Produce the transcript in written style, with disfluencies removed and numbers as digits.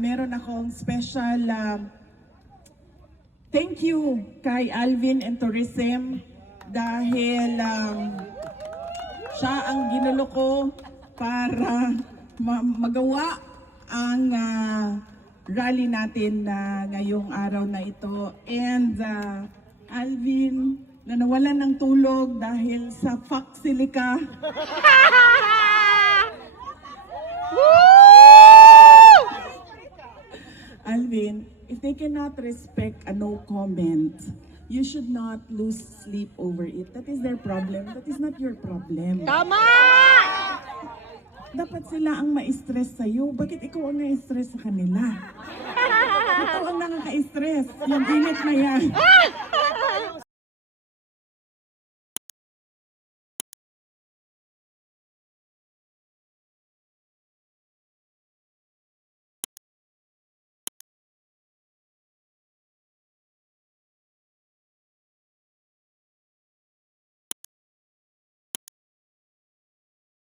meron akong special thank you kay Alvin and Tourism dahil siya ang ginulo ko para magawa ang rally natin ngayong araw na ito. And Alvin, na nawalan ng tulog dahil sa Foxilica. Alvin, if they cannot respect a no comment, you should not lose sleep over it. That is their problem. That is not your problem. Tama! Dapat sila ang ma-stress sa'yo. Bakit ikaw ang na-stress sa kanila? Ikaw ang nakaka-stress. Yung init na yan.